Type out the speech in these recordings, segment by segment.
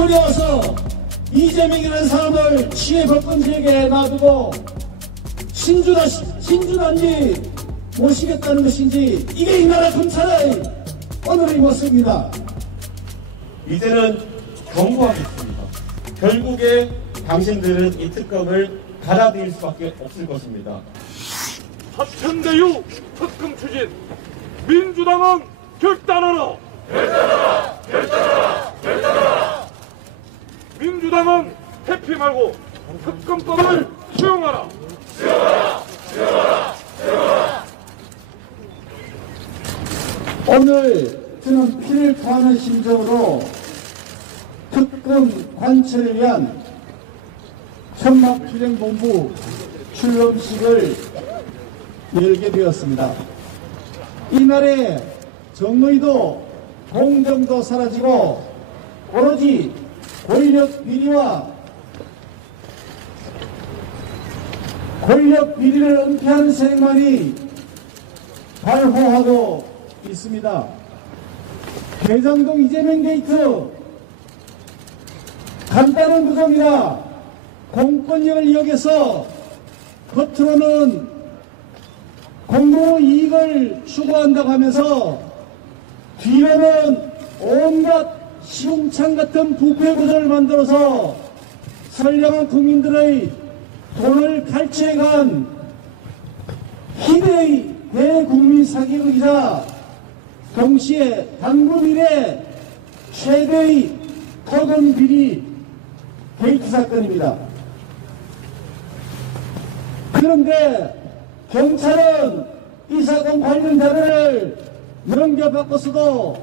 두려워서 이재명이라는 사람을 취해 법권지역에 놔두고 신주단지 모시겠다는 것인지, 이게 이 나라 검찰의 오늘의 모습입니다. 이제는 경고하겠습니다. 결국에 당신들은 이 특검을 받아들일 수밖에 없을 것입니다. 사천대유 특검 추진, 민주당은 결단하라! 결단하라! 결단하라! 결단하라! 민주당은 회피 말고 특검법을 수용하라! 수용하라! 수용하라! 수용하라! 오늘 저는 피를 토하는 심정으로 특검 관철을 위한 천막투쟁본부 출범식을 열게 되었습니다. 이날에 정의도 공정도 사라지고 오로지 권력 비리를 은폐하는 세력만이 발호하고 있습니다. 대장동 이재명 게이트 간단한 구조입니다. 공권력을 이용해서 겉으로는 공공의 이익을 추구한다고 하면서 뒤로는 온갖 시궁창 같은 부패 구조를 만들어서 선량한 국민들의 돈을 갈취해간 희대의 대국민 사기극이자 동시에 당분 이래 최대의 토건 비리 게이트 사건입니다. 그런데 경찰은 이 사건 관련 자료를 넘겨받고서도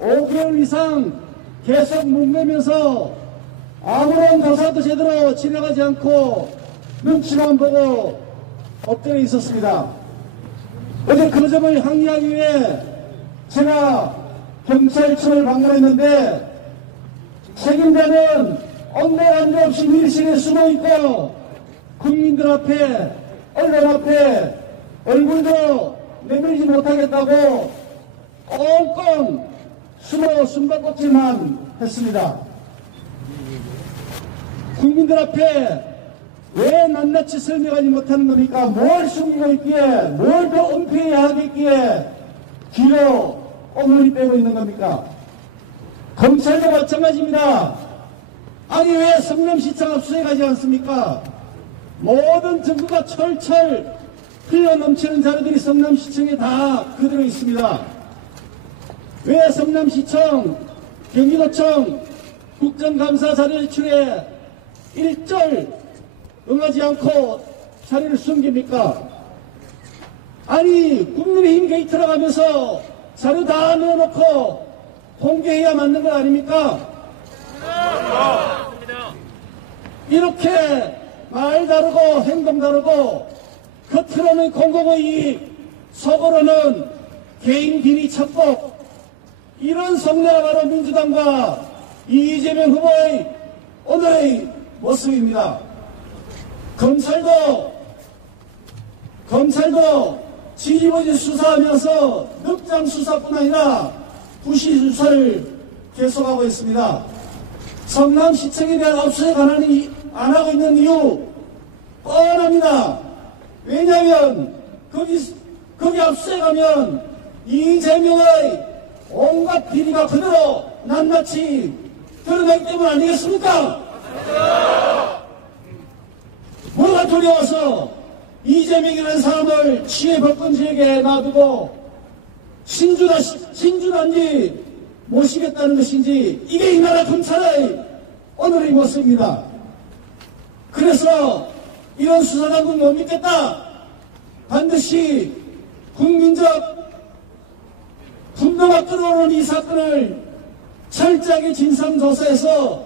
5개월 이상 계속 묵매면서 아무런 조사도 제대로 진행하지 않고 눈치만 보고 엎드려 있었습니다. 어제 그 점을 항의하기 위해 제가 경찰청을 방문했는데 책임자는 언내간데 없이 밀실에 숨어있고 국민들 앞에, 언론 앞에 얼굴도 내밀지 못하겠다고 꽁꽁 숨어 숨바꼭질만 했습니다. 국민들 앞에 왜 낱낱이 설명하지 못하는 겁니까? 뭘 숨기고 있기에, 뭘 더 은폐해야 하겠기에 뒤로 엉덩이 빼고 있는 겁니까? 검찰도 마찬가지입니다. 아니 왜 성남시청 압수해가지 않습니까? 모든 증거가 철철 흘러 넘치는 자료들이 성남시청에 다 그대로 있습니다. 왜 성남시청, 경기도청 국정감사 자료를 출해 일절 응하지 않고 자료를 숨깁니까? 아니 국민의힘 게이트라고 하면서 자료 다 넣어놓고 공개해야 맞는 거 아닙니까? 이렇게 말 다르고 행동 다르고 겉으로는 공공의 이익, 속으로는 개인 비리 착복, 이런 속내가 바로 민주당과 이재명 후보의 오늘의 모습입니다. 검찰도 지지부진 수사하면서 늑장 수사뿐 아니라 부시 수사를 계속하고 있습니다. 성남시청에 대한 압수수색 안 하고 있는 이유 뻔합니다. 왜냐하면 거기 압수수색하면 이재명의 온갖 비리가 그대로 낱낱이 드러나기 때문 아니겠습니까? 뭐가 두려워서 이재명이라는 사람을 취해 법권지역에 놔두고 신주단지 모시겠다는 것인지, 이게 이 나라 검찰의 오늘의 모습입니다. 그래서 이런 수사당국 못 믿겠다. 반드시 국민적 분노가 끌어오는 이 사건을 철저하게 진상조사해서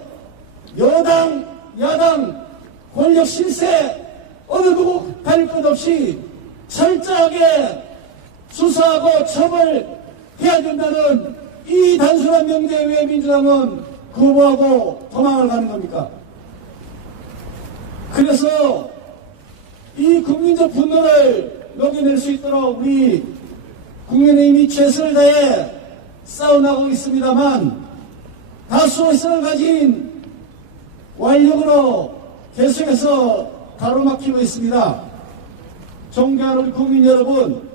여당, 야당, 권력 실세 어느 누구 가릴 것 없이 철저하게 수사하고 처벌해야 된다는 이 단순한 명제에 왜 민주당은 거부하고 도망을 가는 겁니까? 그래서 이 국민적 분노를 녹여낼 수 있도록 우리 국민의힘이 최선을 다해 싸워나가고 있습니다만, 다수의석을 가진 완력으로 계속해서 가로막히고 있습니다. 존경하는 국민 여러분,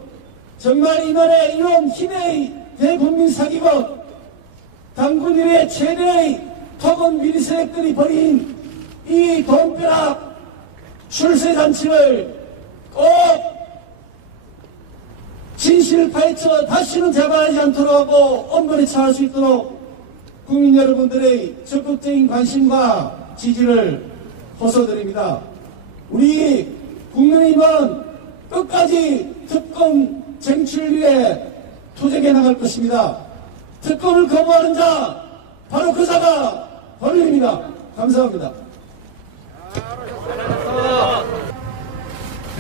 정말 이번에 이런 희대의 대국민 사기극, 당군 이래 최대의 토건 비리 세력들이 벌인 이 돈벼락 출세잔치를 꼭 진실을 파헤쳐 다시는 재발하지 않도록 하고 엄벌에 처할 수 있도록 국민 여러분들의 적극적인 관심과 지지를 호소드립니다. 우리 국민의힘은 끝까지 특검 쟁취를 투쟁해 나갈 것입니다. 특검을 거부하는 자, 바로 그 자가 범인입니다. 감사합니다.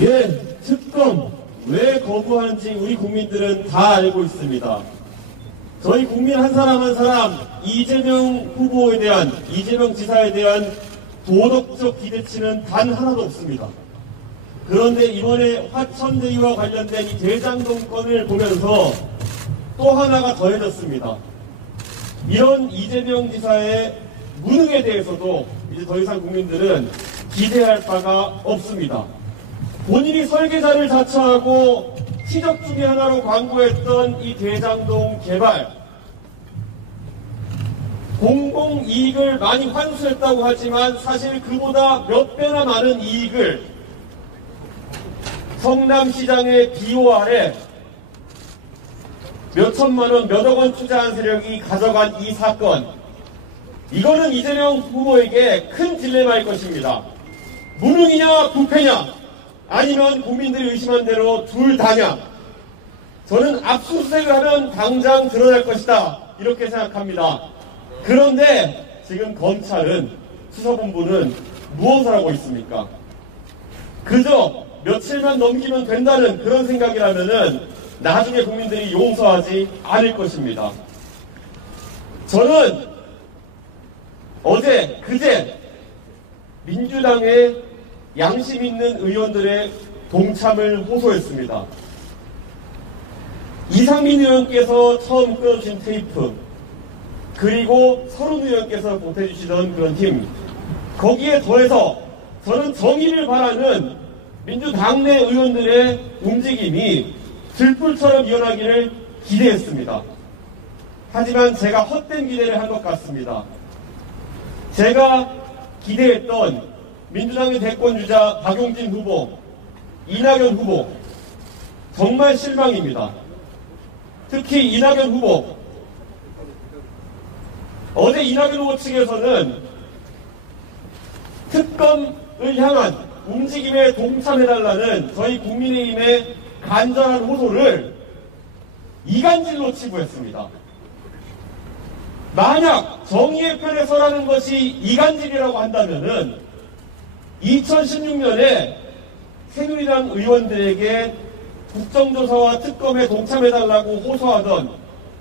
예, 특검 왜 거부하는지 우리 국민들은 다 알고 있습니다. 저희 국민 한 사람 한 사람 이재명 후보에 대한, 이재명 지사에 대한 도덕적 기대치는 단 하나도 없습니다. 그런데 이번에 화천대유와 관련된 이 대장동 건을 보면서 또 하나가 더해졌습니다. 이런 이재명 지사의 무능에 대해서도 이제 더 이상 국민들은 기대할 바가 없습니다. 본인이 설계자를 자처하고 시적 중의 하나로 광고했던 이 대장동 개발, 공공이익을 많이 환수했다고 하지만 사실 그보다 몇 배나 많은 이익을 성남시장의 비호 아래 몇 천만 원, 몇억 원 투자한 세력이 가져간 이 사건, 이거는 이재명 후보에게 큰 딜레마일 것입니다. 무능이냐 부패냐, 아니면 국민들이 의심한 대로 둘 다냐. 저는 압수수색을 하면 당장 드러날 것이다, 이렇게 생각합니다. 그런데 지금 검찰은, 수사본부는 무엇을 하고 있습니까? 그저 며칠만 넘기면 된다는 그런 생각이라면은 나중에 국민들이 용서하지 않을 것입니다. 저는 어제, 그제 민주당의 양심 있는 의원들의 동참을 호소했습니다. 이상민 의원께서 처음 끊어주신 테이프, 그리고 서른 의원께서 보태주시던 그런 팀, 거기에 더해서 저는 정의를 바라는 민주당 내 의원들의 움직임이 들불처럼 일어나기를 기대했습니다. 하지만 제가 헛된 기대를 한 것 같습니다. 제가 기대했던 민주당의 대권주자 박용진 후보, 이낙연 후보, 정말 실망입니다. 특히 이낙연 후보, 어제 이낙연 후보 측에서는 특검을 향한 움직임에 동참해달라는 저희 국민의힘의 간절한 호소를 이간질로 치부했습니다. 만약 정의의 편에 서라는 것이 이간질이라고 한다면은 2016년에 새누리당 의원들에게 국정조사와 특검에 동참해달라고 호소하던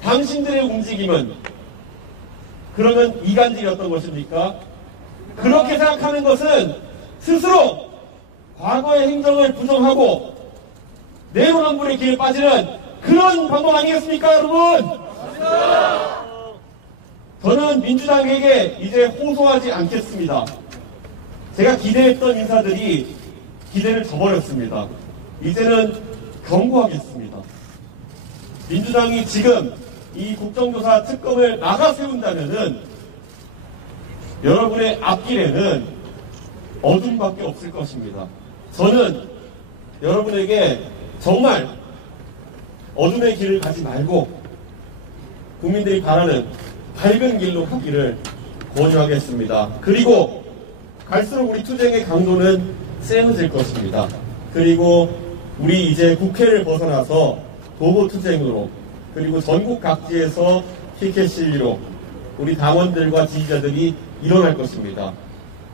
당신들의 움직임은 그러면 이간질이었던 것입니까? 그렇게 생각하는 것은 스스로 과거의 행정을 부정하고 내로남불의 길에 빠지는 그런 방법 아니겠습니까, 여러분? 저는 민주당에게 이제 호소하지 않겠습니다. 제가 기대했던 인사들이 기대를 저버렸습니다. 이제는 경고하겠습니다. 민주당이 지금 이 국정조사 특검을 막아 세운다면은 여러분의 앞길에는 어둠밖에 없을 것입니다. 저는 여러분에게 정말 어둠의 길을 가지 말고 국민들이 바라는 밝은 길로 가기를 권유하겠습니다. 그리고 갈수록 우리 투쟁의 강도는 세워질 것입니다. 그리고 우리 이제 국회를 벗어나서 도보투쟁으로, 그리고 전국 각지에서 피켓 시위로 우리 당원들과 지지자들이 일어날 것입니다.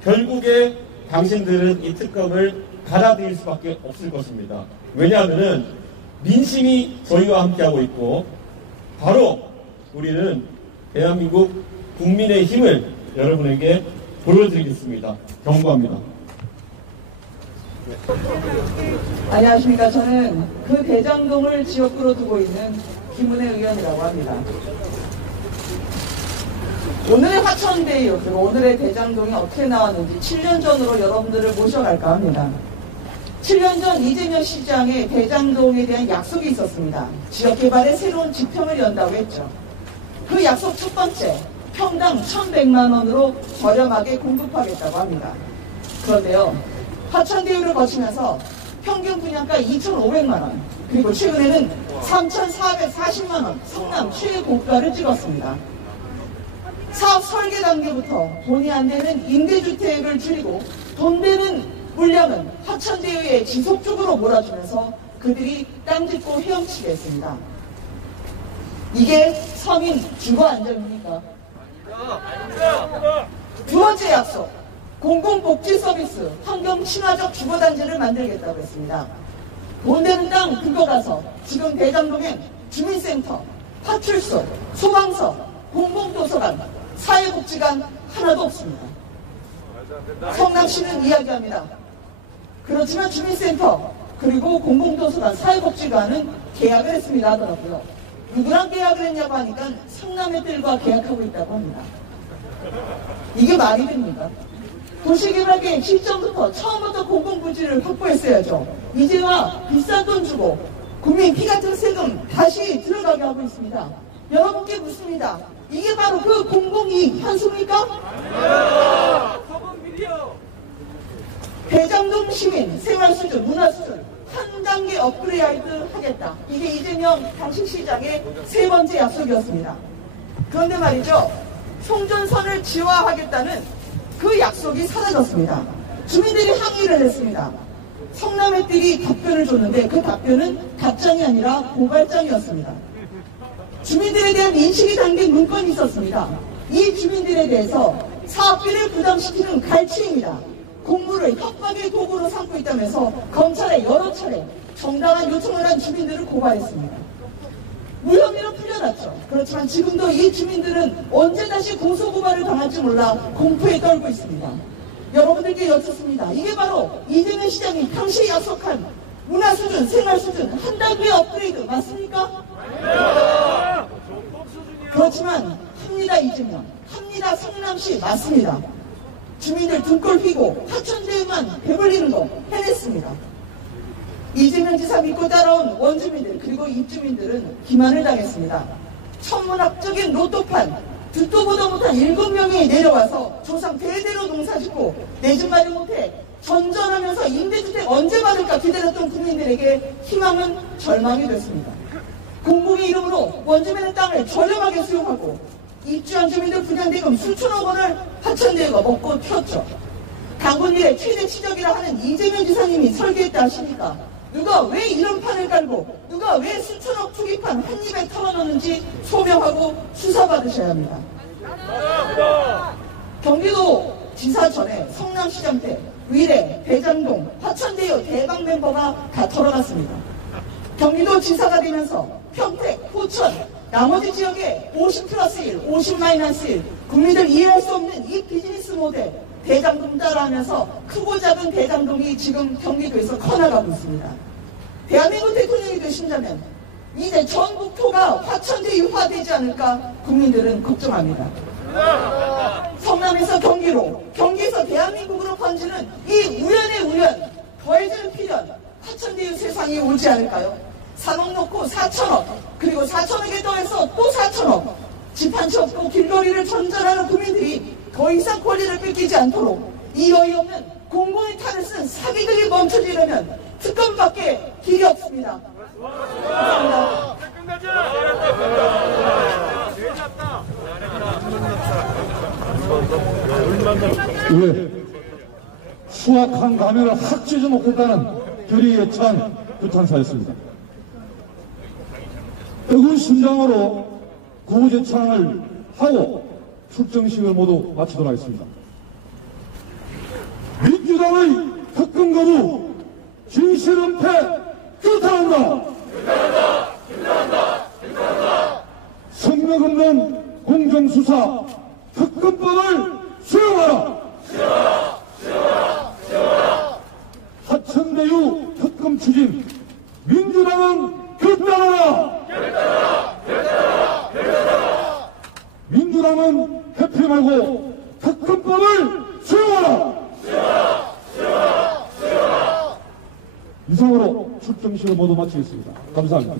결국에 당신들은 이 특검을 받아들일 수밖에 없을 것입니다. 왜냐하면 민심이 저희와 함께하고 있고, 바로 우리는 대한민국 국민의 힘을 여러분에게 보여드리겠습니다. 경고합니다. 안녕하십니까. 저는 그 대장동을 지역구로 두고 있는 김은혜 의원이라고 합니다. 오늘의 화천대유 그리고 오늘의 대장동이 어떻게 나왔는지 7년 전으로 여러분들을 모셔갈까 합니다. 7년 전 이재명 시장의 대장동에 대한 약속이 있었습니다. 지역개발에 새로운 지평을 연다고 했죠. 그 약속 첫 번째, 평당 1,100만 원으로 저렴하게 공급하겠다고 합니다. 그런데요, 화천대유를 거치면서 평균 분양가 2,500만 원, 그리고 최근에는 3,440만 원, 성남 최고가를 찍었습니다. 사업 설계 단계부터 돈이 안 되는 임대주택을 줄이고 돈 되는 물량은 화천대유에 지속적으로 몰아주면서 그들이 땅 짓고 헤엄치게 했습니다. 이게 서민 주거 안정입니까? 두 번째 약속, 공공복지 서비스, 환경 친화적 주거단지를 만들겠다고 했습니다. 돈 되는 땅 긁어가서 지금 대장동엔 주민센터, 파출소, 소방서, 공공도서관, 사회복지관 하나도 없습니다. 성남시는 이야기합니다. 그렇지만 주민센터 그리고 공공도서관, 사회복지관은 계약을 했습니다 하더라고요. 누구랑 계약을 했냐고 하니까 성남의 뜰과 계약하고 있다고 합니다. 이게 말이 됩니까? 도시개발계획 시점부터 처음부터 공공부지를 확보했어야죠. 이제와 비싼 돈 주고 국민 피 같은 세금 다시 들어가게 하고 있습니다. 여러분께 묻습니다. 이게 바로 그 공공이익 환수입니까? 대장동 시민 생활 수준, 문화 수준 한 단계 업그레이드 하겠다. 이게 이재명 당시 시장의 세 번째 약속이었습니다. 그런데 말이죠, 송전선을 지화하겠다는 그 약속이 사라졌습니다. 주민들이 항의를 했습니다. 성남의 뜰이 답변을 줬는데 그 답변은 답장이 아니라 고발장이었습니다. 주민들에 대한 인식이 담긴 문건이 있었습니다. 이 주민들에 대해서 사업비를 부담시키는 갈취입니다. 공무를 협박의 도구로 삼고 있다면서 검찰에 여러 차례 정당한 요청을 한 주민들을 고발했습니다. 무혐의로 풀려났죠. 그렇지만 지금도 이 주민들은 언제 다시 고소고발을 당할지 몰라 공포에 떨고 있습니다. 여러분들께 여쭙습니다. 이게 바로 이재명 시장이 당시 약속한 문화 수준, 생활 수준 한 단계 업그레이드 맞습니까? 그렇지만 합니다 이재명, 합니다 성남시 맞습니다. 주민들 등골 휘고 화천대유만 배불리는 거 해냈습니다. 이재명 지사 믿고 따라온 원주민들 그리고 입주민들은 기만을 당했습니다. 천문학적인 로또판 듣도 보도 못한 7명이 내려와서 조상 대대로 농사짓고 내 집 마련 못해 전전하면서 임대주택 언제 받을까 기다렸던 국민들에게 희망은 절망이 됐습니다. 공공의 이름으로 원주민의 땅을 저렴하게 수용하고 입주한 주민들 분양대금 수천억 원을 화천대유가 먹고 튀었죠. 강군일의 최대 치적이라 하는 이재명 지사님이 설계했다 하시니까 누가 왜 이런 판을 깔고 누가 왜 수천억 투기판 한 입에 털어넣는지 소명하고 수사받으셔야 합니다. 경기도 지사 전에 성남시장 때 위례, 대장동, 화천대유 대박 멤버가 다 털어갔습니다. 경기도 지사가 되면서 평택, 포천, 나머지 지역에 50+1, 50-1 국민들 이해할 수 없는 이 비즈니스 모델 대장동 따라하면서 크고 작은 대장동이 지금 경기도에서 커나가고 있습니다. 대한민국 대통령이 되신다면 이제 전국토가 화천대유화 되지 않을까 국민들은 걱정합니다. 성남에서 경기로, 경기에서 대한민국으로 번지는 이 우연의 우연, 더해지는 필연, 화천대유 세상이 오지 않을까요? 3억 놓고 4천억, 그리고 4천억에 더해서 또 4천억, 집 한 채 없고 길거리를 전전하는 국민들이 더 이상 권리를 뺏기지 않도록 이 어이없는 공공의 탈을 쓴 사기극이 멈춰지려면 특검밖에 길이 없습니다. 감사합니다. 왜 수확한 가면을 확 찢어 먹겠다는 결의에 찬 규탄사였습니다. 뜨거운 심장으로 구호제창을 하고 출정식을 모두 마치도록 하겠습니다. 민주당의 특검 거부 진실 은폐 규탄한다. 성명 없는 공정수사 특검법을 수용하라. 화천대유 특검 추진 민주당은 결단하라. 민주당은 회피 특검법을 수용하라! 이상으로 출정식을 모두 마치겠습니다. 감사합니다.